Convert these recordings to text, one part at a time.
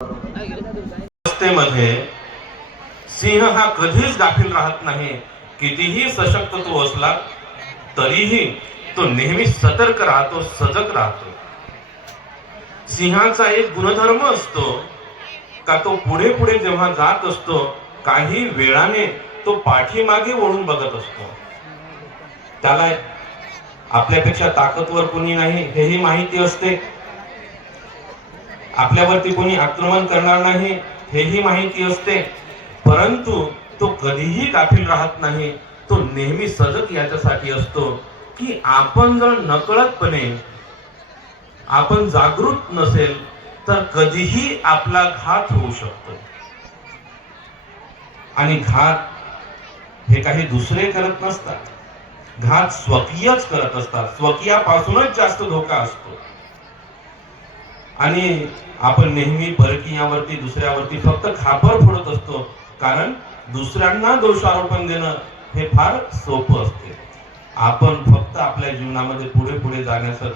अवस्थेमध्ये सिंह हा कधीच गाफील राहत नाही. कितीही सशक्त तो असला तरीही तो नेहमी सतर्क राहतो, सजग राहतो. सिंहाचा एक गुणधर्म असतो का तो पुढे पुढे जेव्हा जात असतो काही वेळाने तो पाठीमागे वळून बघत असतो. त्याला आपल्यापेक्षा ताकदवर कोणी नाही हेही माहिती असते, आपल्यावरती कोणी आक्रमण करणार नाही हेही माहिती असते, परंतु तो कधीही गाफील राहत नाही. तो नेहमी सजग याच्यासाठी असतो की आपण जर नकळतपणे आपण जागृत नसेल तर कधीही आपला घात होऊ शकतो. आणि घात हे काही दुसरे करत नसतात, घात स्वकीयच करत असतात. स्वकीयापासूनच जास्त धोका असतो. आणि आपण नेहमी परकीयावरती दुसऱ्यावरती फक्त खापर फोडत असतो, कारण दुसऱ्यांना दोषारोपण देणं हे फार सोपं असते. आपण फक्त आपल्या जीवनामध्ये पुढे पुढे जाण्याचं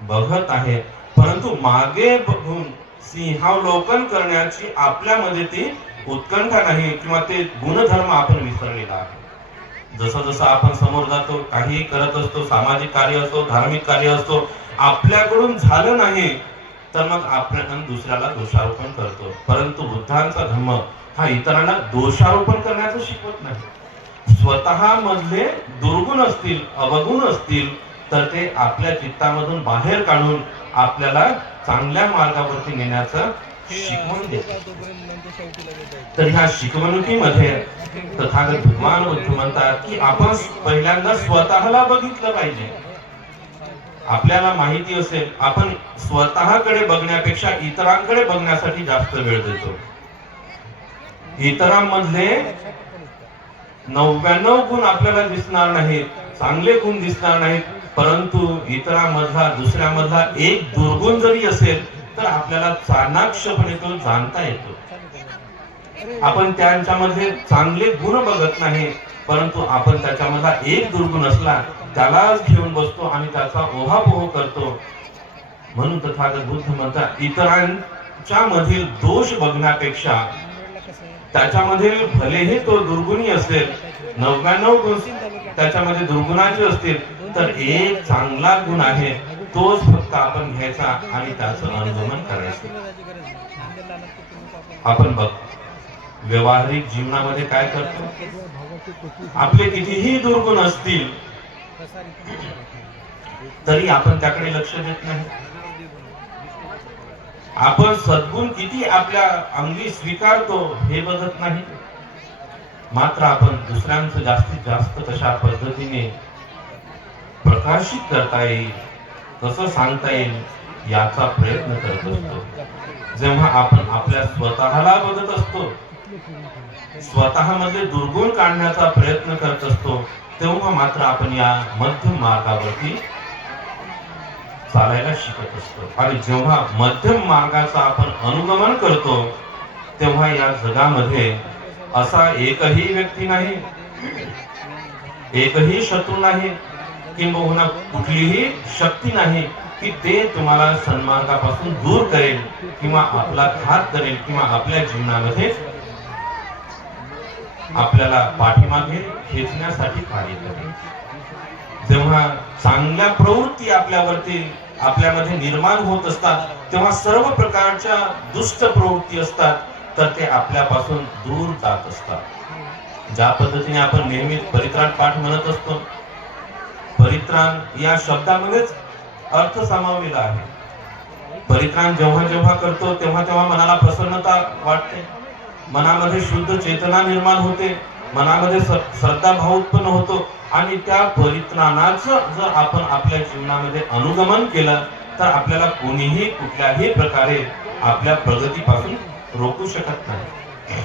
बघत आहे, परंतु मागे बघून सिंहावलोकन करण्याची आपल्यामध्ये ती उत्कंठा नाही किंवा ते गुणधर्म आपण विसरलेला आहे. जसं जसं आपण समोर जातो, काही करत असतो, सामाजिक कार्य असतो, धार्मिक कार्य असतो, आपल्याकडून झालं नाही तर मग आपण दुसऱ्याला दोषारोपण करतो. परंतु बुद्धांचा धर्म हा इतरांना दोषारोपण करण्याचं शिकवत नाही. स्वतः मधले दुर्गुण असतील, अवगुण असतील तर ते आपल्या चित्तामधून बाहेर काढून आपल्याला चांगल्या मार्गावरती नेण्याचं शिकवण देतात. तर ह्या शिकवणुकीमध्ये तथागत भगवान बुद्ध म्हणतात की आपण पहिल्यांदा स्वतःला बघितलं पाहिजे. आपल्याला माहिती असेल, आपण स्वतःकडे बघण्यापेक्षा इतरांकडे बघण्यासाठी जास्त वेळ देतो. इतरांमधले 99 गुण आपल्याला दिसणार नाहीत, चांगले गुण दिसणार नाहीत, परंतु इतरांमधला दुसऱ्यामधला एक दुर्गुण जरी असेल तर आपल्याला चाणाक्षपणे तो जाणता येतो. आपण त्यांच्यामध्ये चांगले गुण बघत नाही, परंतु आपण त्याच्यामधला एक दुर्गुण असला त्यालाच घेऊन बसतो आणि त्याचा ओहापोह करतो. म्हणून तथागत बुद्ध म्हणतात इतरांच्या मधील दोष बघण्यापेक्षा त्याच्यामध्ये भलेही तो दुर्गुणी असेल, 99 गुण त्याच्यामध्ये दुर्गुणाचे असतील तर एक चांगला गुण आहे तोच फक्त आपण घ्यायचा आणि त्याचं अनुगमन करायचं. आपण बघ व्यवहारिक जीवनामध्ये काय करतो, आपले कितीही दुर्गुण असतील तरी आपण त्याकडे लक्ष देत नाही. आपण सद्गुण किती आपल्या अंगी स्वीकारतो हे बघत नाही, मात्र आपण दुसऱ्यांचं जास्तीत जास्त कशा पद्धतीने प्रकाशित करता येईल, कसं सांगता येईल याचा प्रयत्न करत असतो. जेव्हा आपण आपल्या स्वतःला बघत असतो, स्वतःमध्ये दुर्गुण काढण्याचा प्रयत्न करत असतो, तेव्हा मात्र आपण या मध्यम मार्गावरती चालायला शिकत असतो. आणि जेव्हा मध्यम मार्गाचा आपण अनुगमन करतो तेव्हा या जगामध्ये असा एकही व्यक्ती नाही, एकही शत्रू नाही, किंबहुना कुठलीही शक्ती नाही की ते तुम्हाला सन्मार्गापासून दूर करेल किंवा आपला घात करेल किंवा आपल्या जीवनामध्ये आपल्याला पाठीमागे खेचण्यासाठी कार्य करेल. जेव्हा चांगल्या प्रवृत्ती आपल्यामध्ये निर्माण होत असतात तेव्हा सर्व प्रकारच्या दुष्ट प्रवृत्ती असतात तर ते आपल्यापासून दूर जात असतात. ज्या पद्धतीने आपण नेहमी परित्राण पाठ म्हणत असतो, परित्राण या शब्दामध्येच अर्थ सामावलेला आहे. परित्राण जेव्हा जेव्हा करतो तेव्हा तेव्हा मनाला प्रसन्नता वाटते, मनामध्ये शुद्ध चेतना निर्माण होते, मनामध्ये श्रद्धाभाव उत्पन्न होतो आणि त्या परित्राणाचं जर आपण आपल्या जीवनामध्ये अनुगमन केलं तर आपल्याला कोणीही कुठल्याही प्रकारे आपल्या प्रगतीपासून रोखू शकत नाही.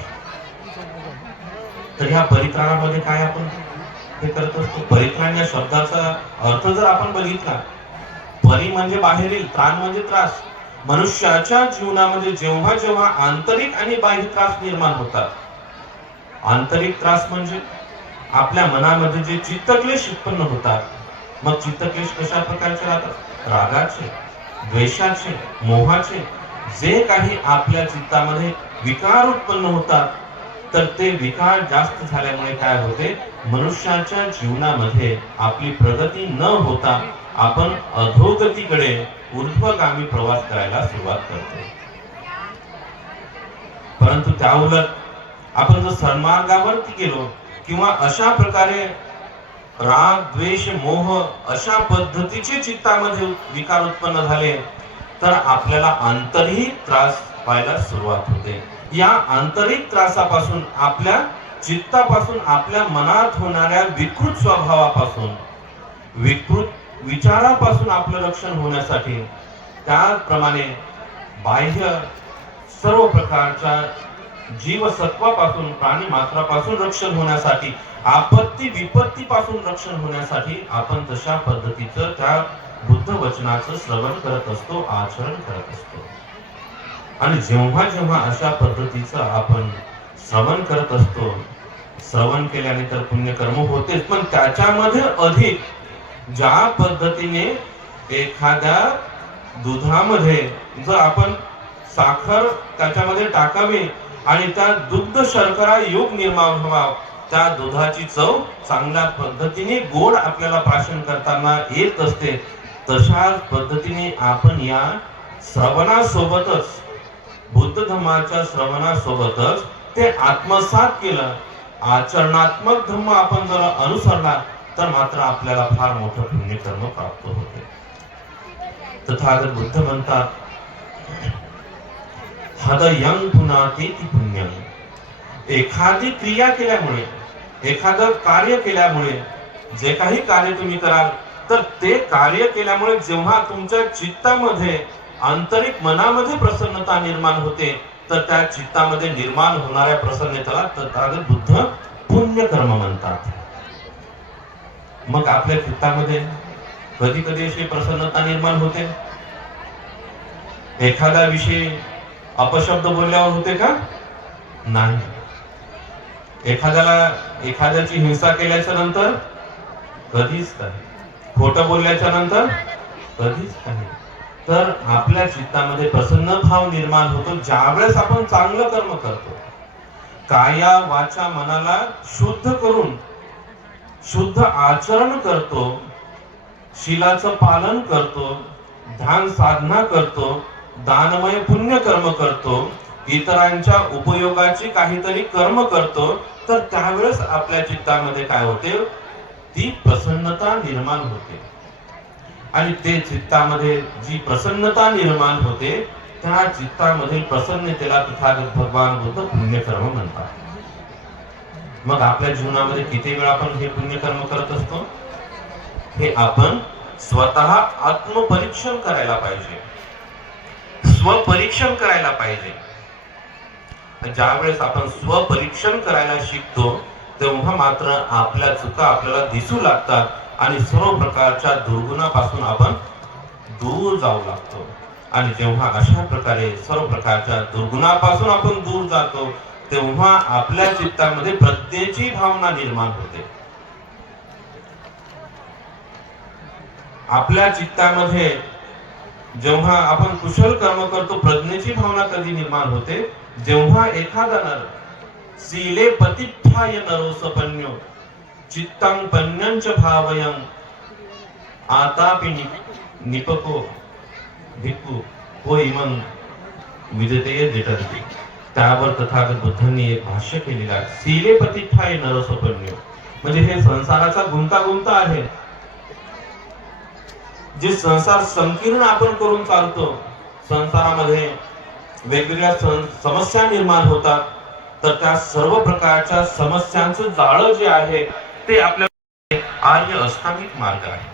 तर ह्या परित्राणामध्ये काय आपण हे करत असतो, परित्राण या शब्दाचा अर्थ जर आपण बघितला, परी म्हणजे बाहेरील, त्राण म्हणजे त्रास. मनुष्याच्या जीवनामध्ये जेव्हा जेव्हा आंतरिक आणि बाह्य त्रास निर्माण होतात, आंतरिक त्रास म्हणजे आपल्या मनामध्ये जे चित्तक्लेश उत्पन्न होतात, मग चित्तक्लेश कशा प्रकारचे राहतात, रागाचे, द्वेषाचे, मोहाचे जे काही आपल्या चित्तामध्ये विकार उत्पन्न होतात, तर ते विकार जास्त झाल्यामुळे काय होते, मनुष्याच्या जीवनामध्ये आपली प्रगती न होता आपण अधोगतीकडे ऊर्ध्वगामी प्रवास करायला सुरुवात करतो. परंतु त्या उलट आपण जर सन्मार्गावरती गेलो किंवा अशा प्रकारे राग द्वेष मोह अशा पद्धतीचे चित्तामध्ये विकार उत्पन्न झाले, तर आपल्याला आंतरिक त्रास व्हायला सुरुवात होते. या आंतरिक त्रासापासून, आपल्या चित्तापासून, आपल्या मनात होणाऱ्या विकृत स्वभावापासून, विकृत विचारापासून आपलं रक्षण होण्यासाठी, त्याप्रमाणे बाह्य सर्व प्रकारच्या जीवसत्वापासून, प्राणी मात्रापासून रक्षण होण्यासाठी, आपत्ती विपत्ती पासून रक्षण होण्यासाठी आपण तशा पद्धतीचं त्या बुद्ध वचनाचं श्रवण करत असतो, आचरण करत असतो. आणि जेव्हा जेव्हा अशा पद्धतीचं आपण श्रवण करत असतो, श्रवण केल्याने तर पुण्यकर्म होतेच, पण त्याच्यामध्ये अधिक ज्या पद्धतीने एखाद्या दुधामध्ये जर आपण साखर त्याच्यामध्ये टाकावी आणि त्या दुग्ध शर्करा योग निर्माण व्हावा, त्या दुधाची चव चांगल्या पद्धतीने गोड आपल्याला प्राशन करताना येत असते, तशाच पद्धतीने आपण या श्रवणासोबतच, बुद्ध धम्माच्या श्रवणासोबतच ते आत्मसात केलं, आचरणात्मक धम्म आपण जर अनुसरला, तर मात्र आपल्याला फार मोठं पुण्यकर्म प्राप्त होते. तथागत बुद्ध म्हणतात, हदयं पुनाति पुण्यम. एखादी क्रिया केल्यामुळे, एखादं कार्य केल्यामुळे, जे काही कार्य तुम्ही कराल, तर ते कार्य केल्यामुळे जेव्हा तुमच्या चित्तामध्ये, आंतरिक मनामध्ये प्रसन्नता निर्माण होते, तर त्या चित्तामध्ये निर्माण होणाऱ्या प्रसन्नतेला तथागत बुद्ध पुण्यकर्म म्हणतात. मग आपल्या चित्तामध्ये कधी कधी अशी प्रसन्नता निर्माण होते, एखादा विषय अपशब्द बोलल्यावर होते का? नाही. एखाद्याची हिंसा केल्याच्या नंतर कधीच नाही, खोटं बोलल्याच्या नंतर कधीच नाही. तर आपल्या चित्तामध्ये प्रसन्न भाव निर्माण होतो ज्यावेळेस आपण चांगलं कर्म करतो, काया वाचा मनाला शुद्ध करून शुद्ध आचरण करतो, शीलाचं पालन करतो, ध्यान साधना करतो, दानमय पुण्य कर्म करतो, इतरांच्या उपयोगाची काहीतरी कर्म करतो, तर त्यावेळेस आपल्या चित्तामध्ये काय होते, ती प्रसन्नता निर्माण होते. आणि ते चित्तामध्ये जी प्रसन्नता निर्माण होते, त्या चित्तामधील प्रसन्नतेला तथागत भगवान बुद्ध पुण्यकर्म म्हणतात. मग आपल्या जीवनामध्ये किती वेळा आपण हे पुण्यकर्म करत असतो, हे आपण स्वतः आत्मपरीक्षण करायला पाहिजे, स्वपरीक्षण करायला पाहिजे. ज्यावेळेस आपण स्वपरीक्षण करायला शिकतो, तेव्हा मात्र आपल्या चुका आपल्याला दिसू लागतात आणि सर्व प्रकारच्या दुर्गुणापासून आपण दूर जाऊ लागतो. आणि जेव्हा अशा प्रकारे सर्व प्रकारच्या दुर्गुणापासून आपण दूर जातो, तेव्हा आपल्या चित्तामध्ये प्रज्ञेची भावना निर्माण होते. आपल्या चित्तामध्ये जेव्हा आपण कुशल कर्म करतो, प्रज्ञेची भावना कधी निर्माण होते, जेव्हा एखादा नर सीले पतिष्ठाय नरोसपन्यो चित्तं पन्यंच भावयं आतापि निपको भिक्खू को इमं विदते दिटन्ति. त्यावर तथागत बुद्धांनी एक भाष्य केलेलं आहे, सीले पतिष्ठाय नरोसपन्यो, म्हणजे हे संसाराचा गुंतागुंत आहे. जे संसार संकीर्ण आपण करून चालतो, संसारामध्ये वेगवेगळ्या समस्या निर्माण होतात, तर त्या सर्व प्रकारच्या समस्यांचं जाळं जे आहे ते आपल्या आर्य अष्टांगिक मार्ग आहे.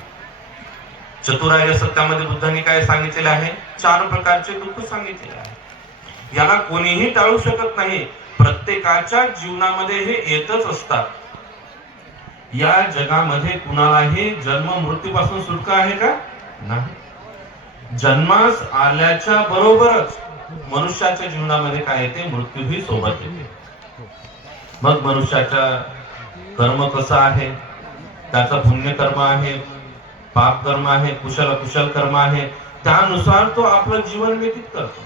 चतुरार्य सत्यामध्ये बुद्धांनी काय सांगितलेलं आहे, 4 प्रकारचे दुःख सांगितलेले आहे. याला कोणीही टाळू शकत नाही, प्रत्येकाच्या जीवनामध्ये हे येतच असतात. या जगामध्ये कुणालाही जन्म मृत्यूपासून सुटका आहे का? नाही. जन्मास आल्याच्या बरोबरच मनुष्याच्या जीवनामध्ये काय येते, मृत्यूही सोबत येते. मग मनुष्याचा कर्म कसा आहे, त्याचा पुण्य कर्म आहे, पाप कर्म आहे, कुशल अकुशल कर्म आहे, त्यानुसार तो आपलं जीवन व्यतीत करतो.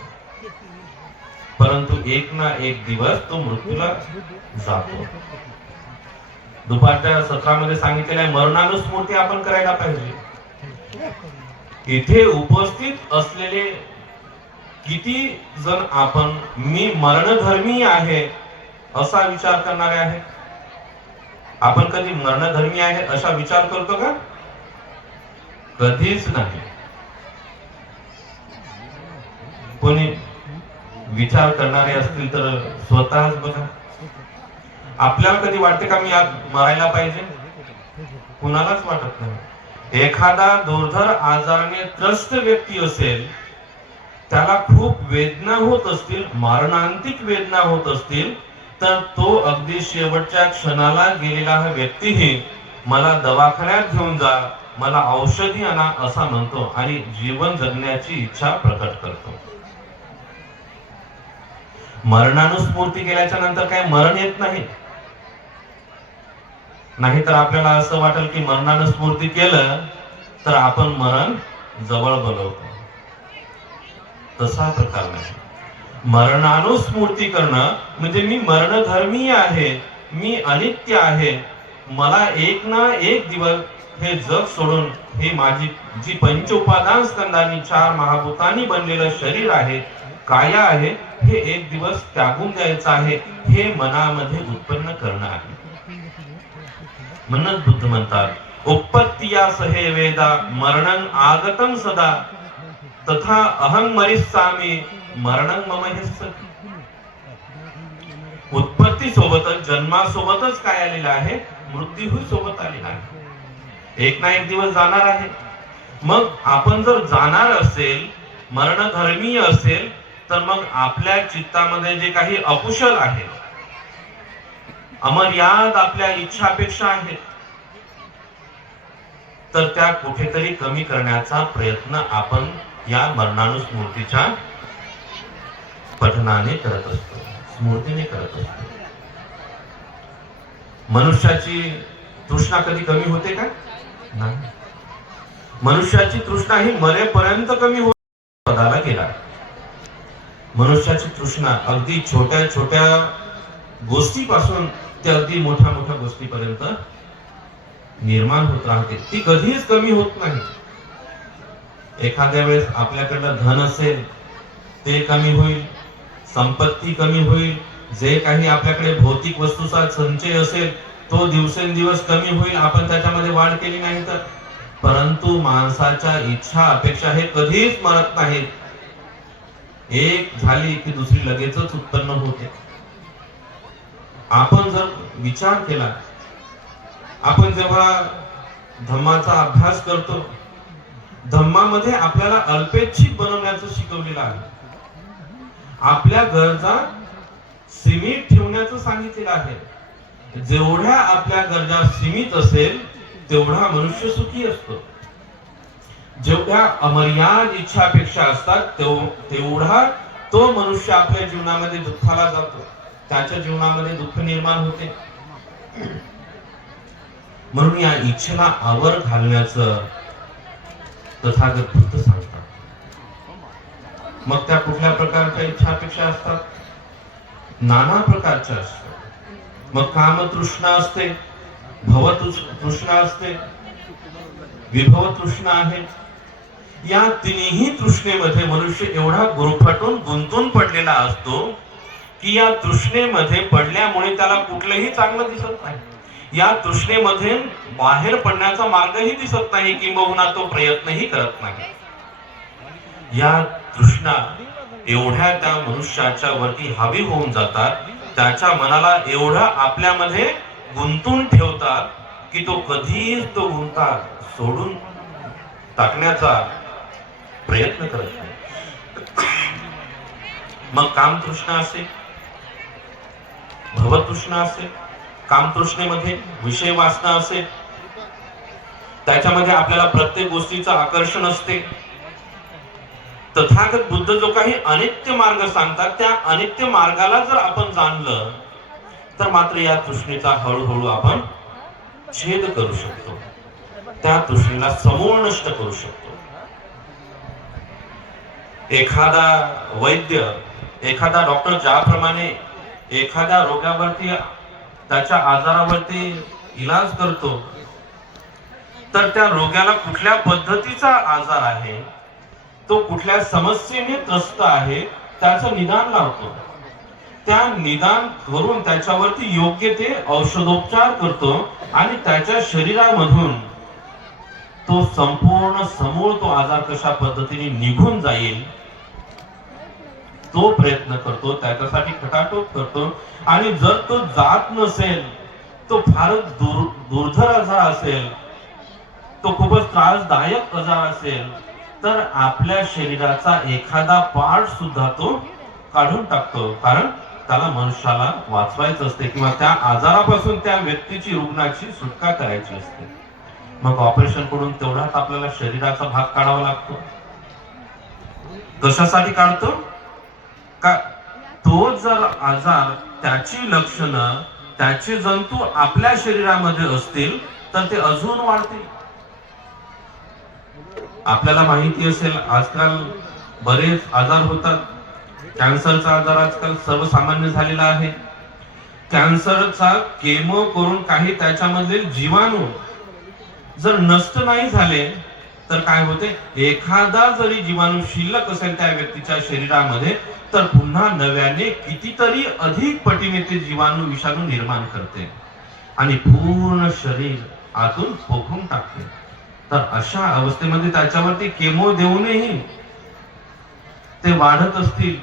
परंतु एक ना एक दिवस तो मृत्यूला जातो. दुपारच्या सत्रामध्ये सांगितलेलं आहे मरणानुस्मृती आपण करायला पाहिजे. इथे उपस्थित असलेले किती जण आपण मी मरणधर्मी आहे असा विचार करणारे आहे? आपण कधी मरणधर्मी आहे असा विचार करतो का? कधीच नाही. कोणी विचार करणारे असतील तर स्वतःच बघा. आपल्याला कधी वाटते का मी आज मरायला पाहिजे? कुणालाच वाटत नाही. एखादा दुर्धर आजाराने त्रस्त व्यक्ती असेल, त्याला खूप वेदना होत असतील, मरणांतिक वेदना होत असतील, तर तो अगदी शेवटच्या क्षणाला गेलेला हा व्यक्तीही मला दवाखान्यात घेऊन जा, मला औषधी आणा असा म्हणतो आणि जीवन जगण्याची इच्छा प्रकट करतो. मरणानुस्मृती केल्याच्या नंतर काय मरण येत नाही. नाहीतर आपल्याला असं वाटेल की मरणानुस्मृती केलं तर आपण मरण जवळ बोलवतो. तसा प्रकार नाही. मरणानुस्मृती करणं म्हणजे मी मरणधर्मी आहे, मी अनित्य आहे, मला एक ना एक दिवस हे जग सोडून हे माझी जी पंच उपादान स्कंदांनी 4 महाभूतांनी बनलेलं शरीर आहे, काया आहे, हे एक दिवस त्यागून द्यायचं आहे, हे मनामध्ये उत्पन्न करणं आहे. म्हणून बुद्ध म्हणतात उत्पत्तिया सहे वेदा मरणं आगतं सदा तथा अहं मरिष्यामि मरणं मम हिस्सति. उत्पत्ती सोबतच जन्मासोबतच काय आलेलं आहे? मृत्यू सोबत आलेला आहे. एक ना एक दिवस जाणार आहे. मग आपण जर जाणार असेल, मरणधर्मी असेल, तर मग आपल्या चित्तामध्ये जे काही अकुशल आहे, अमर्याद आपल्या इच्छा अपेक्षा आहेत, तर त्या कुठेतरी कमी करण्याचा प्रयत्न आपण या मरणानुस्मृतीच्या पठनाने करत असतो, स्मृतीने करत असतो. मनुष्याची तृष्णा कधी कमी होते का? नाही. मनुष्याची तृष्णा ही मरेपर्यंत कमी होत पदाला गेला. मनुष्याची तृष्णा अगदी छोट्या छोट्या गोष्टीपासून ते अगदी मोठ्या मोठ्या गोष्टीपर्यंत निर्माण होत राहते. ती कधीच कमी होत नाही. एखाद्या वेळेस आपल्याकडे धन असेल ते कमी होईल, संपत्ती कमी होईल, जे काही आपल्याकडे भौतिक वस्तूचा संचय असेल तो दिवसेंदिवस कमी होईल, आपण त्याच्यामध्ये वाढ केली नाही तर. परंतु माणसाच्या इच्छा अपेक्षा हे कधीच मरत नाहीत. एक झाली की दुसरी लगेचच उत्पन्न होते. आपण जर विचार केला, आपण जेव्हा धम्माचा अभ्यास करतो, धम्मामध्ये आपल्याला अल्पेच्छिक बनवण्याचं शिकवलेलं आहे. आपल्या गरजा सीमित ठेवण्याचं सांगितलेलं आहे. जेवढ्या आपल्या गरजा सीमित असेल तेवढा मनुष्य सुखी असतो. जेवढ्या अमर्याद इच्छापेक्षा असतात तेवढा तो मनुष्य आपल्या जीवनामध्ये दुःखाला जातो, त्याच्या जीवनामध्ये दुःख निर्माण होते. म्हणून या इच्छेला आवर घालण्याचं तथागत बुद्ध सांगतात. मग त्या कुठल्या प्रकारच्या इच्छा अपेक्षा असतात? नाना प्रकारच्या असतात. मग काम तृष्णा असते, भव तृष्णा असते, विभव तृष्णा आहे. या तिन्ही तृष्णेमध्ये मनुष्य एवढा गुरफटून गुंतून पडलेला असतो की या तृष्णेमध्ये पडल्यामुळे त्याला कुठलंही चांगलं दिसत नाही. या तृष्णेमध्ये बाहेर पडण्याचा मार्गही दिसत नाही, किंबहुना तो प्रयत्नही करत नाही. या तृष्णा एवढ्या त्या मनुष्याच्या वरती हावी होऊन जातात, त्याच्या मनाला एवढा आपल्यामध्ये गुंतून ठेवतात की तो कधीच तो गुंता सोडून टाकण्याचा प्रयत्न करत नाही. मग कामतृष्णा असेल, भवतृष्णा असेल, कामतृष्णेमध्ये विषय वासना असेल, त्याच्यामध्ये आपल्याला प्रत्येक गोष्टीचं आकर्षण असते. तथागत बुद्ध जो काही अनित्य मार्ग सांगतात, त्या अनित्य मार्गाला जर आपण जाणलं तर मात्र या तृष्णेचा हळूहळू आपण छेद करू शकतो, त्या तृष्णेला समूळ नष्ट करू शकतो. एखादा वैद्य एखादा डॉक्टर ज्याप्रमाणे एखाद्या रोगावरती त्याच्या आजारावरती इलाज करतो, तर त्या रोग्याला कुठल्या पद्धतीचा आजार आहे, तो कुठल्या समस्येने त्रस्त आहे, त्याचं निदान लावतो. त्या निदान करून त्याच्यावरती योग्य ते औषधोपचार करतो आणि त्याच्या शरीरामधून तो संपूर्ण समूळ तो आजार कशा पद्धतीने निघून जाईल तो प्रयत्न करतो, त्याच्यासाठी खटाटोप करतो. आणि जर तो जात नसेल, तो फारच दुर्धर आजार असेल, तो खूपच त्रासदायक आजार असेल, तर आपल्या शरीराचा एखादा पार्ट सुद्धा तो काढून टाकतो, कारण त्याला मनुष्याला वाचवायचं असते किंवा त्या आजारापासून त्या व्यक्तीची रुग्णाची सुटका करायची असते. मग ऑपरेशन करून तेवढाच आपल्याला शरीराचा भाग काढावा लागतो. कशासाठी काढतो? का तो जर आजार, त्याची लक्षणं, त्याचे जंतू आपल्या शरीरामध्ये असतील तर ते अजून वाढतील. आपल्याला माहिती असेल, आजकाल बरेच आजार होतात. कॅन्सरचा आजार आजकाल सर्वसामान्य झालेला आहे. कॅन्सरचा केमो करून काही त्याच्यामधले जीवाणू जर नष्ट नाही झाले तर काय होते, एखादा जरी जीवाणू शिल्लक असेल त्या व्यक्तीच्या शरीरामध्ये, तर पुन्हा नव्याने कितीतरी अधिक पटीने ते जीवाणू विषाणू निर्माण करते आणि पूर्ण शरीर आतून पोखरून टाकते. तर अशा अवस्थेमध्ये त्याच्यावरती केमो देऊनही ते वाढत असतील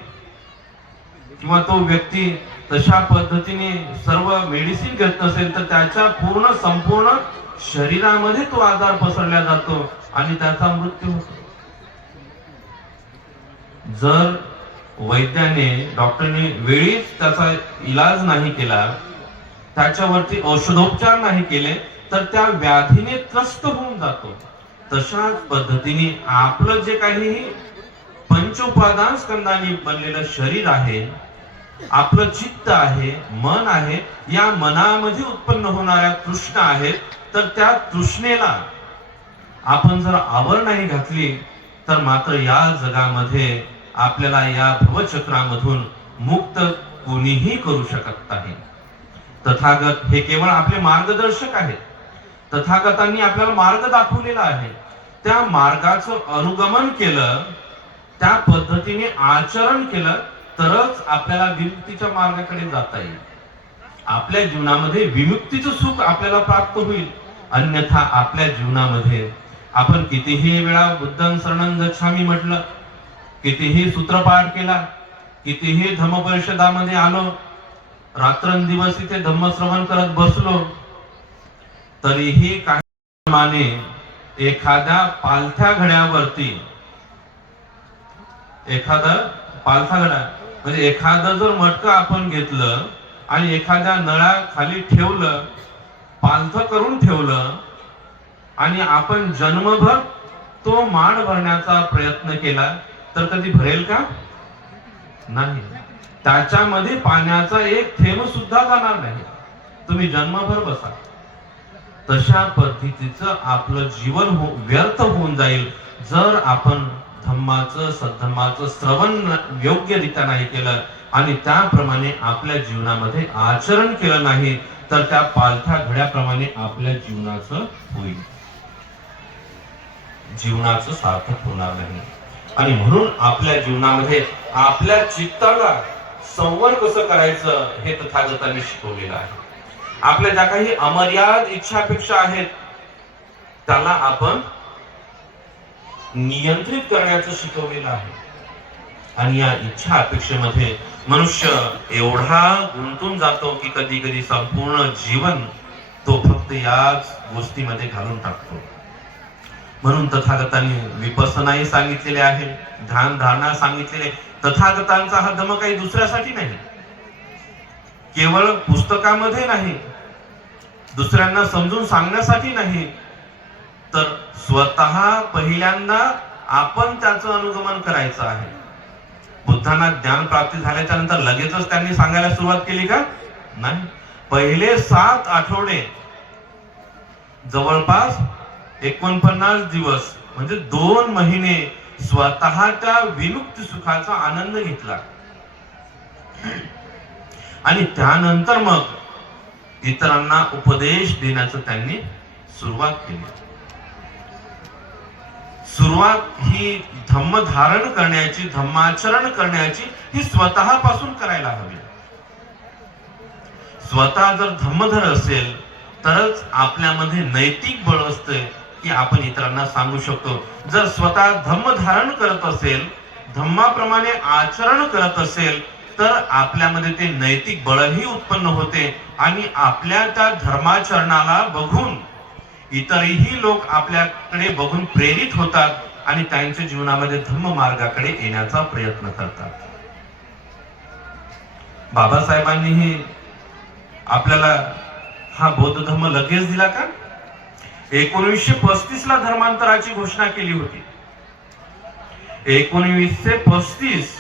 किंवा तो व्यक्ती तशा पद्धतीने सर्व मेडिसिन घेत नसेल, तर त्याच्या पूर्ण संपूर्ण शरीरामध्ये तो आजार पसरला जातो आणि त्याचा मृत्यू होतो. जर वैद्याने, डॉक्टरने वेळीच त्याचा इलाज नाही केला, त्याच्यावरती औषधोपचार नाही केले, तर त्या व्याधीने त्रस्त होऊन जातो. तशाच पद्धतीने आपलं जे काही पंचोपादान स्कंदांनी बनलेलं शरीर आहे, आपलं चित्त आहे, मन आहे, या मनामध्ये उत्पन्न होणाऱ्या तृष्णा आहेत, तर त्या तृष्णेला आपण जर आवर नाही घातली, तर मात्र या जगामध्ये आपल्याला या भवचक्रामधून मुक्त कोणीही करू शकत नाही. तथागत हे केवळ आपले मार्गदर्शक आहेत. तथागतांनी आपल्याला मार्ग दाखवलेला आहे. त्या मार्गाचं अनुगमन केलं, त्या पद्धतीने आचरण केलं, तरच आपल्याला विमुक्तीच्या मार्गाकडे जाता येईल. आपल्या जीवनामध्ये विमुक्तीचं सुख आपल्याला प्राप्त होईल. अन्यथा आपल्या जीवनामध्ये आपण कितीही वेळा बुद्धं शरणं गच्छामी म्हटलं, कितीही सूत्रपाठ केला, कितीही धम्मपरिषदामध्ये आलो, रात्रंदिवस इथे धम्मश्रवण करत बसलो, तरीही काही माने एखाद्या पालथ्या घड्यावरती, एखादं पालथा घडा म्हणजे एखादं जर मटकं आपण घेतलं आणि एखाद्या नळाखाली ठेवलं, पालथं करून ठेवलं आणि आपण जन्मभर तो माड भरण्याचा प्रयत्न केला, तर कधी भरेल का? नाही. त्याच्यामध्ये पाण्याचा एक थेंब सुद्धा जाणार नाही. तुम्ही जन्मभर बसा. तशा पद्धतीचं आपलं जीवन व्यर्थ होऊन जाईल जर आपण धम्माचं, सद्धम्माचं श्रवण योग्यरित्या नाही केलं आणि त्याप्रमाणे आपल्या जीवनामध्ये आचरण केलं नाही, तर त्या पालथ्या घड्याप्रमाणे आपल्या जीवनाचं होईल, जीवनाचं सार्थक होणार नाही. आणि म्हणून आपल्या जीवनामध्ये आपल्या चित्ताला संवर कसं करायचं हे तथागतांनी शिकवलेलं आहे. आपल्या ज्या काही अमर्याद इच्छा अपेक्षा आहेत त्याला आपण नियंत्रित करण्याचं शिकवलेलं आहे. आणि या इच्छा अपेक्षेमध्ये मनुष्य एवढा गुंतून जातो की कधी कधी संपूर्ण जीवन तो फक्त याच गोष्टीमध्ये घालून टाकतो. म्हणून तथागतांनी विपස්සनाही सांगितलेले आहे, ध्यान धारणा सांगितलेले. तथागतांचा हा धम्म काही दुसऱ्यासाठी नाही, केवळ पुस्तकामध्ये नाही, दुसऱ्यांना समजून सांगण्यासाठी नाही, तर स्वतः पहिल्यांदा आपण त्याचं अनुगमन करायचं आहे. बुद्धांना ज्ञान प्राप्ती झाल्याच्या नंतर लगेचच त्यांनी सांगायला सुरुवात केली का? नाही. पहिले 7 आठवडे, जवळपास 49 दिवस म्हणजे 2 महिने स्वतःच्या विमुक्ती सुखाचा आनंद घेतला. आणि त्यानंतर मग इतरांना उपदेश देण्याचं त्यांनी सुरुवात केली. सुरुवात ही धम्म धारण करण्याची, धम्माचरण करण्याची ही स्वतःपासून करायला हवी. स्वतः जर धम्मधर असेल तरच आपल्यामध्ये नैतिक बळ असते की आपण इतरांना सांगू शकतो. जर स्वतः धम्म धारण करत असेल, धम्माप्रमाणे आचरण करत असेल तर आपल्यामध्ये ते नैतिक बळही उत्पन्न होते आणि आपल्या त्या धर्माचरणाला बघून इतरही लोक आपल्याकडे बघून प्रेरित होतात आणि त्यांच्या जीवनामध्ये धम्म मार्गाकडे येण्याचा प्रयत्न करतात. बाबासाहेबांनीही आपल्याला हा बौद्ध धर्म लगेच दिला का? 1935 ला धर्मांतराची घोषणा केली होती. 1935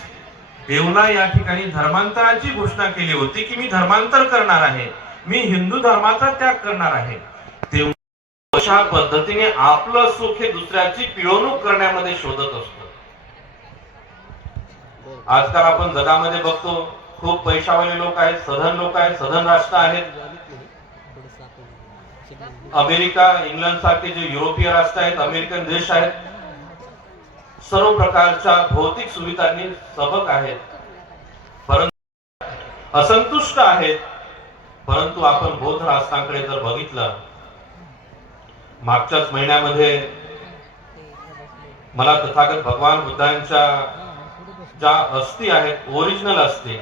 येवला या ठिकाणी धर्मांतराची घोषणा केली होती की मी धर्मांतर करणार आहे, मी हिंदू धर्माचा त्याग करणार आहे. तेव्हा अशा पद्धतीने आपलं सुख हे दुसऱ्याची पिळवणूक करण्यामध्ये शोधत असतो. आजकाल आपण जगामध्ये बघतो खूप पैशावाले लोक आहेत, सधन लोक आहेत, सधन राष्ट्र आहेत. अमेरिका, इंग्लंड सारखे जे युरोपीय राष्ट्र आहेत, अमेरिकन देश आहेत, सर्व प्रकारच्या भौतिक सुविधांनी सबक आहेत, परंतु असंतुष्ट आहेत. परंतु आपण बौद्ध राष्ट्रांकडे जर बघितलं, मागच्याच महिन्यामध्ये मला तथागत भगवान बुद्धांच्या ज्या अस्थी आहेत, ओरिजिनल अस्थी,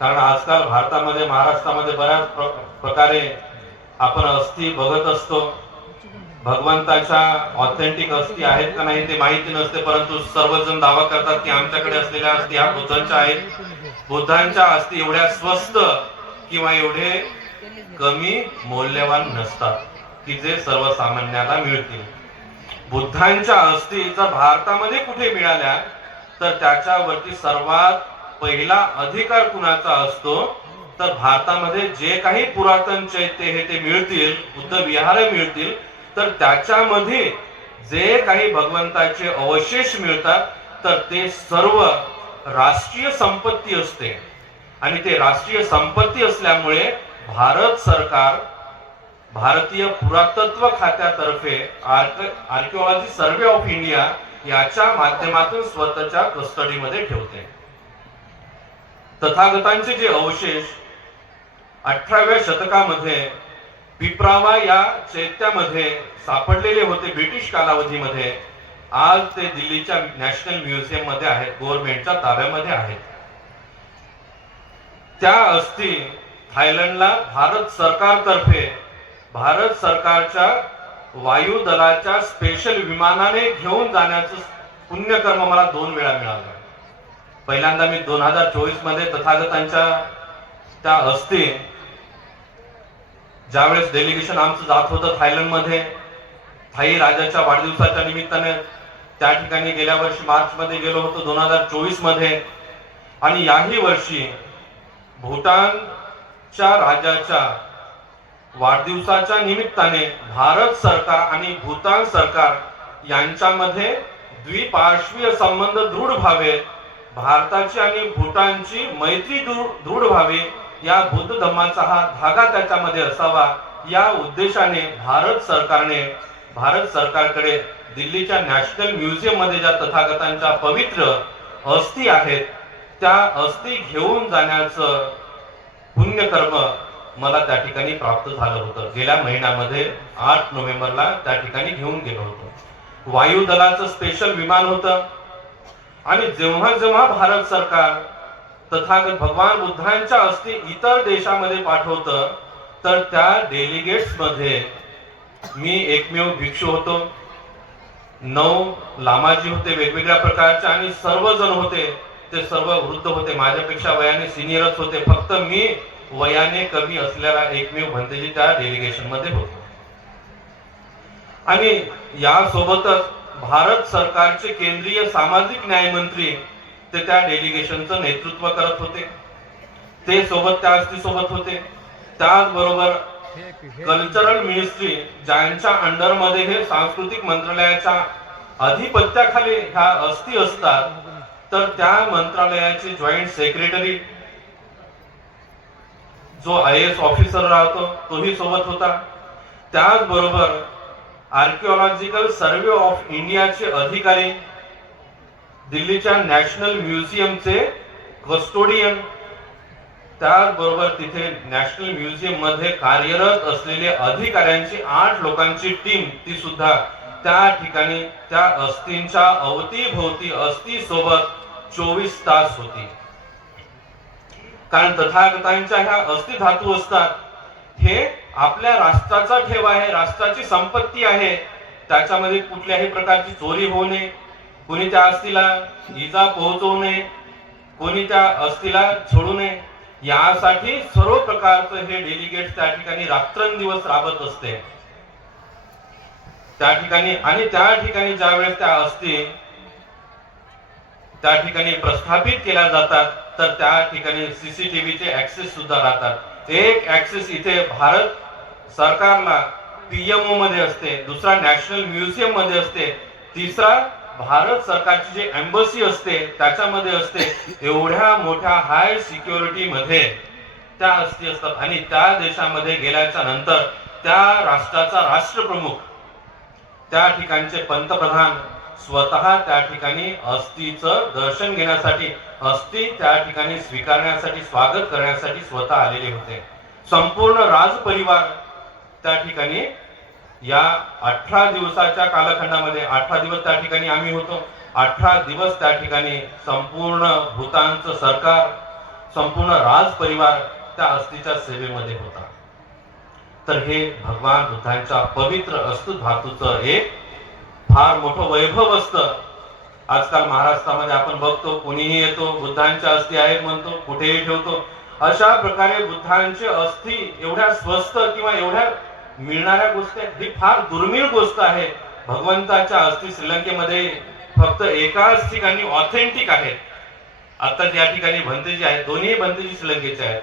कारण आजकाल भारतामध्ये, महाराष्ट्रामध्ये बऱ्याच प्रकारे आपण अस्थी बघत असतो. भगवंताच्या ऑथेंटिक अस्थी आहेत का नाही ते माहिती नसते, परंतु सर्वजण दावा करतात की आमच्याकडे असलेल्या अस्थी ह्या बुद्धांच्या आहेत. बुद्धांच्या अस्थी एवढ्या स्वस्त किंवा एवढे कमी मौल्यवान नसतात की जे सर्वसामान्याला मिळतील. बुद्धांच्या अस्थी जर भारतामध्ये कुठे मिळाल्या तर त्याच्यावरती सर्वात पहिला अधिकार कुणाचा असतो, तर भारतामध्ये जे काही पुरातन चैत्य हे ते मिळतील, बुद्ध विहार मिळतील, तर त्याच्यामध्ये जे काही भगवंताचे अवशेष मिळतात तर ते सर्व राष्ट्रीय संपत्ती असते. आणि ते राष्ट्रीय संपत्ती असल्यामुळे भारत सरकार भारतीय पुरातत्व खात्यातर्फे आर्किओलॉजी सर्वे ऑफ इंडिया याच्या माध्यमातून स्वतःच्या कस्टडीमध्ये ठेवते. तथागतांचे जे अवशेष 18व्या शतकामध्ये पिपरावा या चैत्यामध्ये सापडलेले होते ब्रिटिश कालावधीमध्ये, आज ते दिल्लीच्या नॅशनल म्युझियम मध्ये आहेत, गव्हर्नमेंटच्या ताब्यामध्ये आहेत. त्या अस्थी थायलंडला भारत सरकारतर्फे, भारत सरकारच्या वायुदलाच्या स्पेशल विमानाने घेऊन जाण्याचं पुण्यकर्म मला 2 वेळा मिळालं. पहिल्यांदा मी 2024 मध्ये तथागतांच्या त्या अस्थी, ज्यावेळेस डेलिगेशन आमचं जात होतं थायलंडमध्ये, थाई राजाच्या वाढदिवसाच्या निमित्ताने त्या ठिकाणी गेल्या वर्षी मार्च मध्ये गेलो होतो 2024 मध्ये. आणि याही वर्षी भूटानच्या राजाच्या वाढदिवसाच्या निमित्ताने भारत सरकार आणि भूतान सरकार यांच्यामध्ये द्विपार्श्वीय संबंध दृढ व्हावे, भारताची आणि भूटानची मैत्री दृढ व्हावी, या बुद्ध धम्माचा हा धागा त्याच्यामध्ये असावा, या उद्देशाने भारत सरकारकडे दिल्लीच्या नॅशनल म्युझियम मध्ये ज्या तथागतांच्या पवित्र अस्थी आहेत त्या अस्थी घेऊन जाण्याचं पुण्यकर्म मला त्या ठिकाणी प्राप्त झालं होतं. गेल्या महिन्यामध्ये 8 नोव्हेंबरला त्या ठिकाणी घेऊन गेलो होतो. वायुदलाचं स्पेशल विमान होतं. आणि जेव्हा जेव्हा भारत सरकार तथागत भगवान बुद्धांच्या अस्थी इतर देशामध्ये पाठवतं तर त्या डेलिगेट्स मध्ये मी एकमेव भिक्षू होतो, 9 लामाजी होते वेगवेगळ्या प्रकारचे, आणि सर्वजण होते ते सर्व वृद्ध होते, माझ्यापेक्षा वयाने सिनियरच होते. फक्त मी वयाने कमी असलेला एकमेव भंतेजी त्या डेलिगेशन मध्ये होतो. आणि यासोबतच भारत सरकारचे केंद्रीय सामाजिक न्याय मंत्री ते त्या डेलिगेशनचं नेतृत्व करत होते, ते सोबत त्या अस्थी सोबत होते. त्याचबरोबर कल्चरल मिनिस्ट्री ज्यांच्या अंडर मध्ये हे सांस्कृतिक मंत्रालयाच्या अधिपत्याखाली ह्या अस्थी असतात, तर त्या मंत्रालयाचे जॉईंट सेक्रेटरी जो IAS ऑफिसर राहतो तोही सोबत होता. त्याचबरोबर आर्किओलॉजिकल सर्वे ऑफ इंडियाचे अधिकारी, दिल्लीच्या नॅशनल म्युझियमचे कस्टोडियन, त्याचबरोबर तिथे नॅशनल म्युझियम मध्ये कार्यरत असलेले अधिकाऱ्यांची 8 लोकांची टीम ती सुद्धा त्या ठिकाणी त्या अस्थींच्या अवतीभोवती अस्थी सोबत 24 तास होती. कारण तथागतांच्या ह्या अस्थि धातू असतात, हे आपल्या राष्ट्राचा ठेवा आहे, राष्ट्राची संपत्ती आहे. त्याच्यामध्ये कुठल्याही प्रकारची चोरी होऊ नये, कोणी त्या अस्थीला इजा पोहोचवू नये, कोणी त्या अस्थीला छोडू नये, यासाठी सर्व प्रकारचं हे डेलिगेट त्या ठिकाणी रात्रंदिवस राबत असते त्या ठिकाणी. आणि त्या ठिकाणी ज्यावेळेस त्या अस्थी त्या ठिकाणी प्रस्थापित केल्या जातात, तर त्या ठिकाणी CCTVचे ऍक्सेस सुद्धा राहतात. एक ऍक्सेस इथे भारत सरकारला PMO मध्ये असते, दुसरा नॅशनल म्युझियम मध्ये असते, तिसरा भारत सरकारची जी एम्बसी असते त्याच्यामध्ये असते. एवढ्या मोठ्या हाय सिक्युरिटी मध्ये त्या अस्थी असतात. आणि त्या देशामध्ये गेल्याच्या नंतर त्या राष्ट्राचा राष्ट्रप्रमुख, त्या ठिकाणचे पंतप्रधान स्वतः त्या ठिकाणी अस्थीचं दर्शन घेण्यासाठी, अस्थी त्या ठिकाणी स्वीकारण्यासाठी, स्वागत करण्यासाठी स्वतः आलेले होते. संपूर्ण राज परिवार त्या ठिकाणी या 18 दिवसाच्या कालखंडामध्ये, 18 दिवस त्या ठिकाणी आम्ही होतो. 18 दिवस त्या ठिकाणी संपूर्ण भूतानचं सरकार, संपूर्ण राज परिवार त्या अस्थीच्या सेवेमध्ये होता. तर हे भगवान बुद्धांच्या पवित्र अस्तु धातूचं एक फार मोठं वैभव असतं. आजकाल महाराष्ट्रामध्ये आपण बघतो, कोणीही येतो, बुद्धांच्या अस्थी आहेत म्हणतो, कुठेही ठेवतो. अशा प्रकारे बुद्धांचे अस्थी एवढ्या स्वस्त किंवा एवढ्या मिळणाऱ्या गोष्टी, ही फार दुर्मिळ गोष्ट आहे. भगवंताच्या अस्थी श्रीलंकेमध्ये फक्त एकाच ठिकाणी ऑथेंटिक आहेत. आता त्या ठिकाणी भंतेजी आहेत, दोन्ही भंतेजी श्रीलंकेचे आहेत.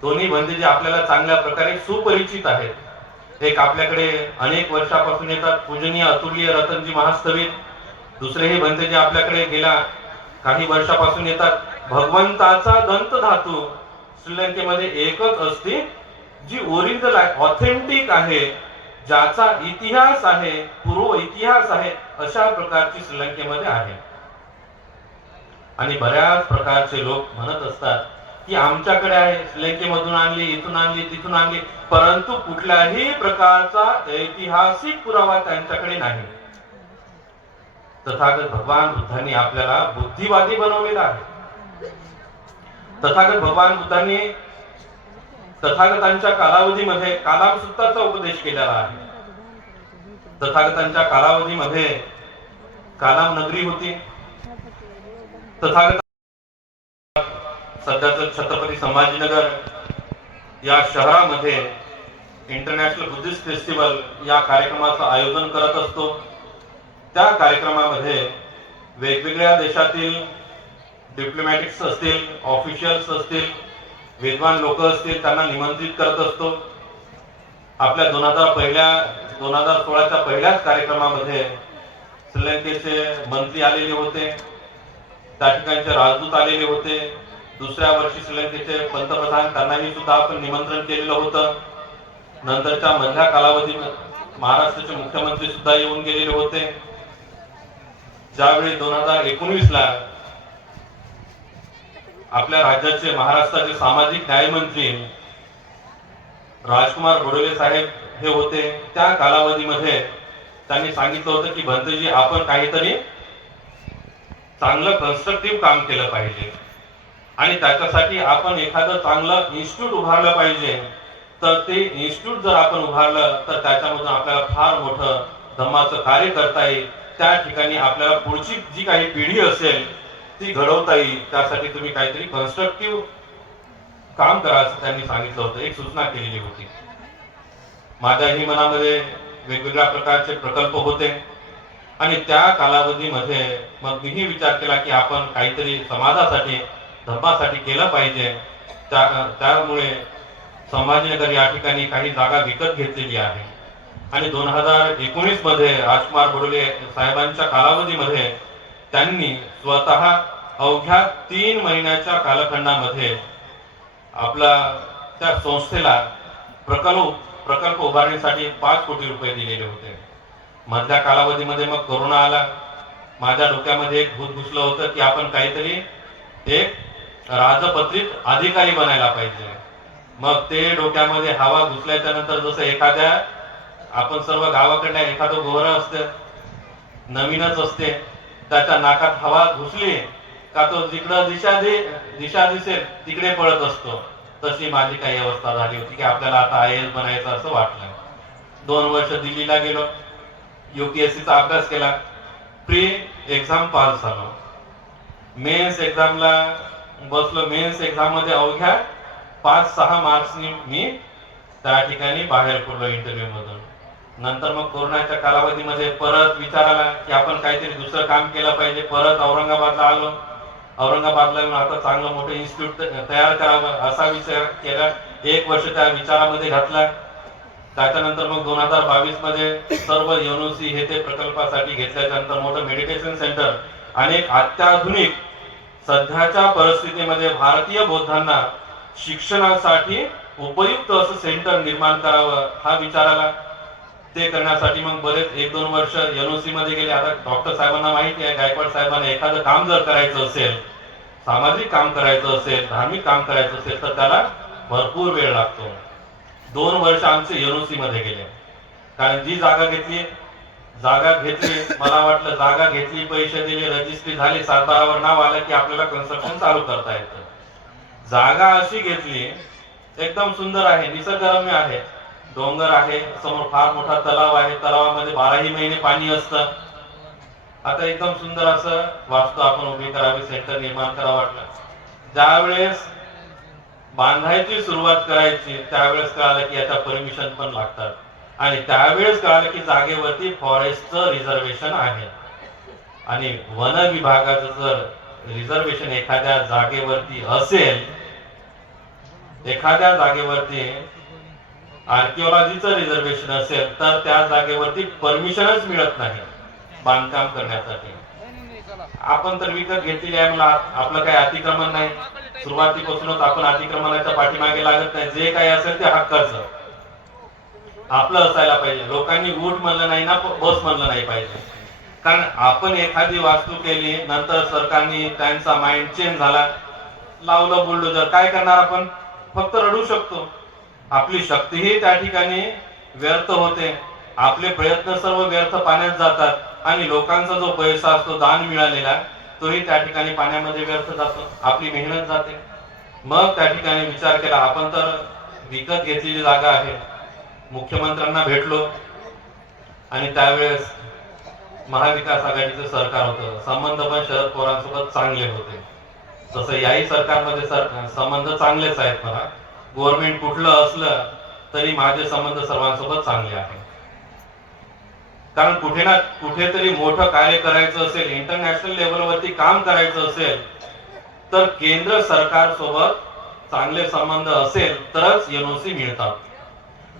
दोन्ही भंतेजी आपल्याला चांगल्या प्रकारे सुपरिचित आहेत. एक आपल्याकडे अनेक वर्षापासून येतात, पूजनीय अतुल्य रतनजी महास्थविर. दुसरेही भंतेजी आपल्याकडे गेल्या काही वर्षापासून येतात. भगवंताचा दंत धातू श्रीलंकेमध्ये एकच असते, जी ओरिजिनल आहे, ऑथेंटिक आहे, ज्याचा इतिहास आहे, पूर्व इतिहास आहे, अशा प्रकारची श्रीलंकेमध्ये आहे. आणि बऱ्याच प्रकारचे लोक म्हणत असतात की आमच्याकडे आहे, श्रीलंकेमधून आणली, इथून आणली, तिथून आणली, परंतु कुठल्याही प्रकारचा ऐतिहासिक पुरावा त्यांच्याकडे नाही. तथागत भगवान बुद्धांनी आपल्याला बुद्धिवादी बनवलेला आहे. तथागत भगवान बुद्धांनी तथागतांच्या कालावधीमध्ये कालाम सूत्राचा उपदेश केलेला आहे. तथागतांच्या कालावधीमध्ये कालाम नगरी होती. तथागत सध्याचं छत्रपती संभाजीनगर या शहरामध्ये इंटरनॅशनल बुद्धिस्ट फेस्टिवल या कार्यक्रमाचं आयोजन करत असतो. त्या कार्यक्रमामध्ये वेगवेगळ्या देशातील डिप्लोमॅटिक्स असतील, ऑफिशियल्स असतील, विद्वान लोक असतील, त्यांना निमंत्रित करत असतो. आपल्या 2016च्या पहिल्याच कार्यक्रमामध्ये श्रीलंकेचे मंत्री आलेले होते, त्या ठिकाणचे राजदूत आलेले होते. दुसऱ्या वर्षी श्रीलंकेचे पंतप्रधान, त्यांनाही सुद्धा आपण निमंत्रण केलेलं होतं. नंतरच्या मधल्या कालावधीत महाराष्ट्राचे मुख्यमंत्री सुद्धा येऊन गेलेले होते. ज्यावेळी 2019ला आपल्या राज्याचे, महाराष्ट्राचे सामाजिक न्याय मंत्री राजकुमार बडोले साहेब हे होते, त्या कालावधीमध्ये त्यांनी सांगितलं होतं की भंतेजी, आपण काहीतरी चांगलं कन्स्ट्रक्टिव्ह काम केलं पाहिजे आणि त्याच्यासाठी आपण एखादं चांगलं इन्स्टिट्यूट उभारलं पाहिजे. तर ते इन्स्टिट्यूट जर आपण उभारलं तर त्याच्यामधून आपल्याला फार मोठं धम्माचं कार्य करता येईल. त्या ठिकाणी आपल्याला पुढची जी काही पिढी असेल ती घडवता येईल. त्यासाठी तुम्ही काहीतरी कन्स्ट्रक्टिव्ह काम करा असं त्यांनी सांगितलं होतं, एक सूचना केलेली होती. माझ्याही मनामध्ये वेगवेगळ्या प्रकारचे प्रकल्प होते आणि त्या कालावधीमध्ये मग मीही विचार केला की आपण काहीतरी समाजासाठी, धर्मासाठी केलं पाहिजे. त्यामुळे संभाजीनगर या ठिकाणी काही जागा विकत घेतलेली आहे आणि 2019 मध्ये राजकुमार बडोले साहेबांच्या कालावधीमध्ये त्यांनी स्वतः अवघ्या 3 महिन्याच्या कालखंडामध्ये आपला त्या संस्थेला प्रकल्प उभारण्यासाठी 5 कोटी रुपये दिलेले होते. मधल्या कालावधीमध्ये मग कोरोना आला. माझ्या डोक्यामध्ये एक भूत घुसलं होतं की आपण काहीतरी एक राजपत्रित अधिकारी बनायला पाहिजे. मग ते डोक्यामध्ये हवा घुसल्याच्या नंतर जसं एखाद्या आपण सर्व गावाकडल्या एखादं गोहरं असतं, नवीनच असते, त्याच्या नाकात हवा घुसली का तो जिकडं दिशा दिसेल तिकडे पळत असतो. तशी माझी काही अवस्था झाली होती की आपल्याला आता IAS बनायचं असं वाटलं. 2 वर्ष दिल्लीला गेलो, UPSCचा अभ्यास केला, प्री एक्झाम पास झालो, मेन्स एक्झामला बसलो. मेन्स एक्झाम मध्ये अवघ्या 5-6 मार्क्सनी मी त्या ठिकाणी बाहेर पडलो इंटरव्ह्यू मधून. नंतर मग कोरोनाच्या कालावधीमध्ये परत विचार आला की आपण काहीतरी दुसरं काम केलं पाहिजे. परत औरंगाबादला आलो. औरंगाबादला येऊन आता चांगलं मोठं इन्स्टिट्यूट तयार करावं असा विचार केला. 1 वर्ष त्या विचारामध्ये घातला. त्याच्यानंतर मग 2022 मध्ये सर्व NOC हे ते प्रकल्पासाठी घेतल्याच्या नंतर मोठं मेडिटेशन सेंटर आणि एक अत्याधुनिक सध्याच्या परिस्थितीमध्ये भारतीय बौद्धांना शिक्षणासाठी उपयुक्त असं सेंटर निर्माण करावं हा विचार आला. ते करण्यासाठी मग बरेच 1-2 वर्ष NOC मध्ये गेले. आता डॉक्टर साहेबांना माहिती आहे, गायकवाड साहेबांना एखादं काम जर करायचं असेल, सामाजिक काम करायचं असेल, धार्मिक काम करायचं असेल तर त्याला भरपूर वेळ लागतो. 2 वर्ष आमचे NOC मध्ये गेले. कारण जी जागा घेतली मला वाटलं जागा घेतली, पैसे दिले, रजिस्ट्री झाली, 7-12 नाव आलं की आपल्याला कन्स्ट्रक्शन चालू करता येतं. जागा अशी घेतली, एकदम सुंदर आहे, निसर्गरम्य आहे, डोंगर आहे, समोर फार मोठा तलाव आहे, तलावामध्ये 12ही महिने पाणी असतं. आता एकदम सुंदर असं वास्तू आपण उभी करावी, सेंटर निर्माण करावं वाटलं. ज्यावेळेस बांधायची सुरुवात करायची त्यावेळेस कळालं की याच्या परमिशन पण लागतात. आणि त्यावेळेस कळालं की जागेवरती फॉरेस्टचं रिझर्वेशन आहे. आणि वन विभागाचं जर रिझर्वेशन एखाद्या जागेवरती असेल, एखाद्या जागेवरती आर्किओलॉजीचं रिझर्वेशन असेल तर त्या जागेवरती परमिशनच मिळत नाही बांधकाम करण्यासाठी. आपण तर विकत घेतलेली आहे, मला आपलं काही अतिक्रमण नाही. सुरुवातीपासूनच आपण अतिक्रमणाच्या पाठीमागे लागत नाही. जे काही असेल ते हक्काचं आपलं असायला पाहिजे. लोकांनी उठ म्हणलं नाही ना, बस म्हणलं नाही पाहिजे. कारण आपण एखादी वास्तू केली, नंतर सरकारने त्यांचा माइंड चेंज झाला, लावलं बुलडोजर, काय करणार आपण? फक्त रडू शकतो. आपली शक्तीही त्या ठिकाणी व्यर्थ होते, आपले प्रयत्न सर्व व्यर्थ पाण्यात जातात आणि लोकांचा जो पैसा असतो दान मिळालेला तोही त्या ठिकाणी पाण्यामध्ये व्यर्थ जातो, आपली मेहनत जाते. मग त्या ठिकाणी विचार केला, आपण तर विकत घेतलेली जागा आहे. मुख्यमंत्र्यांना भेटलो आणि त्यावेळेस महाविकास आघाडीचं सरकार होतं, संबंध पण शरद पवारांसोबत चांगले होते. तसं याही सरकारमध्ये संबंध चांगलेच आहेत. मला गव्हर्नमेंट कुठलं असलं तरी माझे संबंध सर्वांसोबत चांगले आहेत. कारण कुठे ना कुठेतरी मोठं कार्य करायचं असेल, इंटरनॅशनल लेवलवरती काम करायचं असेल तर केंद्र सरकार सोबत चांगले संबंध असेल तरच NOC मिळतात.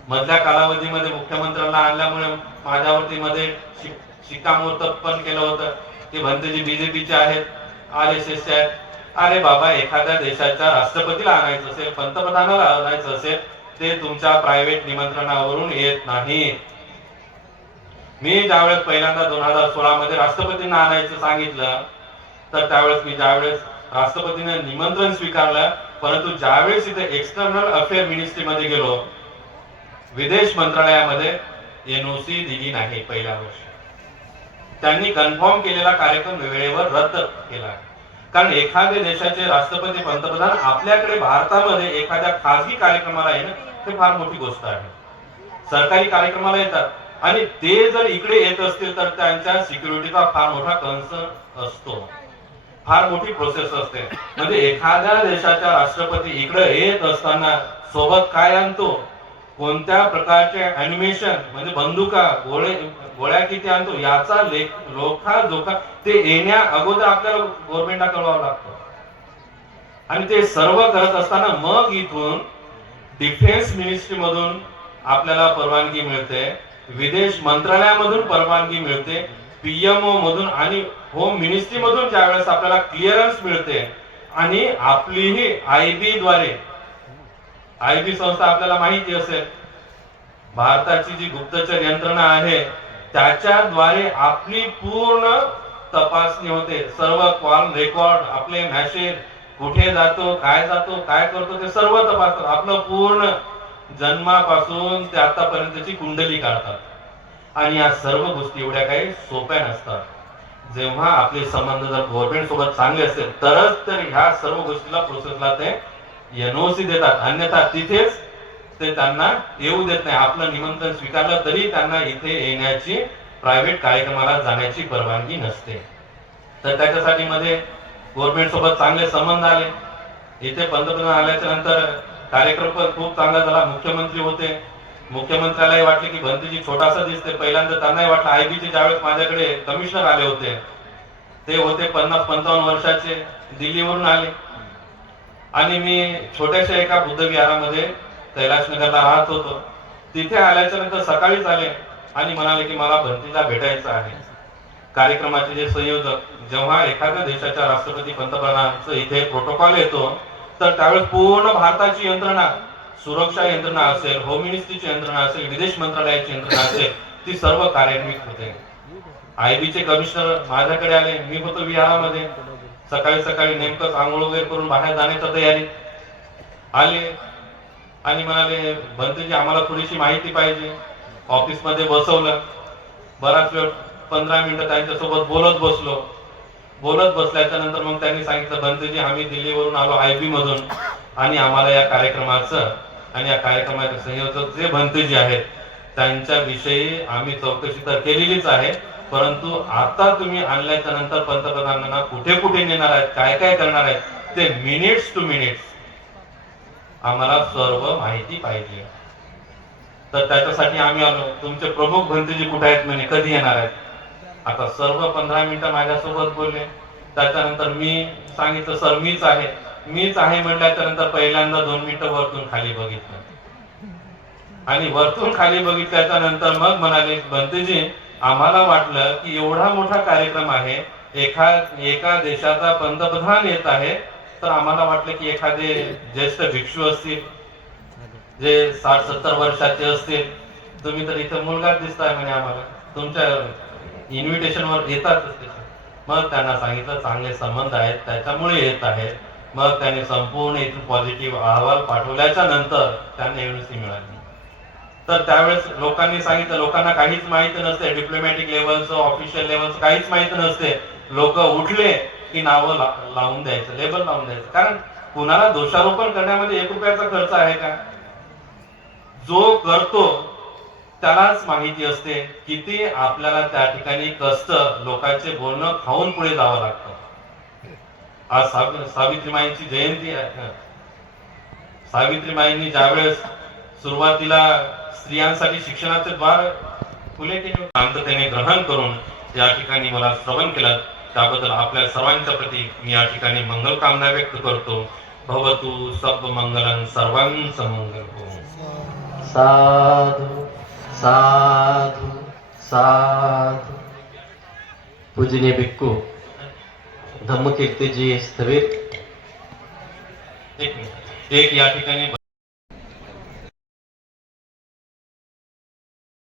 मधल्या कालावधीमध्ये मुख्यमंत्र्यांना आणल्यामुळे माझ्यावरती मध्ये शिक्कामोर्तब पण केलं होतं की भंतेजी BJPचे आहेत, RSSचे आहेत. अरे बाबा, एखाद्या देशाच्या राष्ट्रपतीला आणायचं असेल, पंतप्रधानाला आणायचं असेल, ते तुमच्या प्रायव्हेट निमंत्रणावरून येत नाही. मी ज्यावेळेस पहिल्यांदा 2016 मध्ये राष्ट्रपतींना आणायचं सांगितलं तर त्यावेळेस ज्यावेळेस राष्ट्रपतीने निमंत्रण स्वीकारलं, परंतु ज्यावेळेस इथे एक्सटर्नल अफेअर मिनिस्ट्रीमध्ये गेलो, विदेश मंत्रालयामध्ये NOC दिली नाही. पहिल्या वर्षी त्यांनी कन्फर्म केलेला कार्यक्रम वेळेवर रद्द केला. कारण एखाद्या देशाचे राष्ट्रपती पंतप्रधान आपल्याकडे भारतामध्ये एखाद्या खासगी कार्यक्रमाला येणं हे फार मोठी गोष्ट आहे. सरकारी कार्यक्रमाला येतात आणि ते जर इकडे येत असतील तर त्यांच्या सिक्युरिटीचा फार मोठा कन्सर्न असतो, फार मोठी प्रोसेस असते. म्हणजे एखाद्या देशाच्या राष्ट्रपती इकडे येत असताना सोबत काय आणतो, कोणत्या प्रकारचे अॅनिमेशन म्हणजे बंदुका गोळ्या किती आणतो याचा लोखा जोखा ते येण्या अगोदर आपल्याला गव्हर्नमेंटला कळवावं लागतं. आणि ते सर्व करत असताना मग इथून डिफेन्स मिनिस्ट्री मधून आपल्याला परवानगी मिळते, विदेश मंत्रालयामधून परवानगी मिळते, PMO मधून आणि होम मिनिस्ट्री मधून ज्यावेळेस आपल्याला क्लिअरन्स मिळते आणि आपलीही IB द्वारे आयबी संस्था आपल्याला माहिती असेल, भारताची जी गुप्तचर यंत्रणा आहे त्याच्याद्वारे आपली पूर्ण तपासणी होते. सर्व कॉल रेकॉर्ड, आपले मॅसेज, कुठे जातो, काय करतो ते सर्व तपासतात. आपलं पूर्ण जन्मापासून ते आतापर्यंतची कुंडली काढतात. आणि या सर्व गोष्टी एवढ्या काही सोप्या नसतात. जेव्हा आपले संबंध जर गव्हर्नमेंट सोबत चांगले असेल तरच तर ह्या सर्व गोष्टीला प्रोसेसला ते एनओसी देतात, अन्यथा तिथेच ते त्यांना येऊ देत नाही. आपलं निमंत्रण स्वीकारलं तरी त्यांना इथे येण्याची, प्रायव्हेट कार्यक्रमाला जाण्याची परवानगी नसते. तर त्याच्यासाठी मध्ये गव्हर्नमेंट सोबत चांगले संबंध आले. इथे पंतप्रधान आल्याच्या नंतर कार्यक्रम पण खूप चांगला झाला. मुख्यमंत्री होते, मुख्यमंत्र्यालाही वाटले की भंतीजी छोटासा दिसते. पहिल्यांदा त्यांनाही वाटलं. आयबीचे ज्यावेळेस माझ्याकडे कमिशनर आले होते ते होते 50-55 वर्षाचे, दिल्लीवरून आले आणि मी छोट्याशा एका बुद्ध विहारामध्ये कैलाशनगरला राहत होतो. तिथे आल्याच्या नंतर सकाळीच आले आणि म्हणाले की मला भंतीला भेटायचं आहे. कार्यक्रमाचे जे संयोजक, जेव्हा एखाद्या देशाच्या राष्ट्रपती पंतप्रधानांचं इथे प्रोटोकॉल येतो तर त्यावेळेस पूर्ण भारताची यंत्रणा, सुरक्षा यंत्रणा असेल, होम मिनिस्ट्रीची यंत्रणा असेल, विदेश मंत्रालयाची यंत्रणा असेल, ती सर्व कार्यान्वित होते. आयबीचे कमिशनर माझ्याकडे आले. मी होतो विहारामध्ये. सकाळी सकाळी नेमकंच आंघोळ वगैरे करून बाहेर जाण्याच्या तयारी आले आणि म्हणाले भंतेजी आम्हाला थोडीशी माहिती पाहिजे. ऑफिसमध्ये बसवलं. बराच वेळ 15 मिनिटं त्यांच्यासोबत बोलत बसलो. बोलत बसल्याच्या नंतर मग त्यांनी सांगितलं भंतेजी आम्ही दिल्लीवरून आलो आयबी मधून आणि आम्हाला या कार्यक्रमाचं आणि या कार्यक्रमाचे संयोजक जे भंतेजी आहेत त्यांच्याविषयी आम्ही चौकशी तर केलेलीच आहे, परंतु आता तुम्ही आणल्याच्या नंतर पंतप्रधानांना कुठे कुठे नेणार आहेत, काय काय करणार आहेत ते मिनिट्स टू मिनिट्स आम्हाला सर्व माहिती पाहिजे. तर त्याच्यासाठी आम्ही आलो. तुमचे प्रमुख भंतेजी कुठे आहेत म्हणे, कधी येणार आहेत. आता सर्व 15 मिनिटं माझ्यासोबत बोलले. त्याच्यानंतर मी सांगितलं सर मीच आहे म्हटल्याच्या नंतर पहिल्यांदा 2 मिनिटं वरतून खाली बघितलं आणि वरतून खाली बघितल्याच्या नंतर मग म्हणाले भंतेजी आम्हाला वाटलं की एवढा मोठा कार्यक्रम आहे, एका देशाचा पंतप्रधान येत आहे, तर आम्हाला वाटलं की एखादे ज्येष्ठ भिक्षू असतील जे 60-70 वर्षाचे असतील. तुम्ही तर इथे मुलगाच दिसताय म्हणे आम्हाला, तुमच्या इन्व्हिटेशन वर येतातच. मग त्यांना सांगितलं चांगले संबंध आहेत त्याच्यामुळे येत आहेत. मग त्यांनी संपूर्ण इथून पॉझिटिव्ह अहवाल पाठवल्याच्या नंतर त्यांना एनओसी मिळाली. तर त्यावेळेस लोकांनी सांगितलं, लोकांना काहीच माहिती नसते, डिप्लोमॅटिक लेवलचं, ऑफिशियल लेवलचं काहीच माहिती नसते. लोक उठले की नावं लावून द्यायचं, लेबल लावून द्यायचं. कारण कुणाला दोषारोपण करण्यामध्ये 1 रुपयाचा खर्च आहे का? जो करतो त्यालाच माहिती असते किती आपल्याला त्या ठिकाणी कष्ट, लोकांचे बोलणं खाऊन पुढे जावं लागतं. आज सावित्रीमाईंची जयंती आहे. सावित्रीमाईंनी ज्यावेळेस सुरुवातीला स्त्रियांसाठी शिक्षणाचे द्वार खुले केले, शांततेने ग्रहण करून या ठिकाणी मला श्रवण केलं, त्याबद्दल आपल्या सर्वांच्या प्रती मी या ठिकाणी मंगल कामना व्यक्त करतो. भवतु सब मंगलं सर्वांचं मंगल हो. साधु साधु साधु. पूजनीय भिक्खू धम्मकीर्तीजी स्थविर एक या ठिकाणी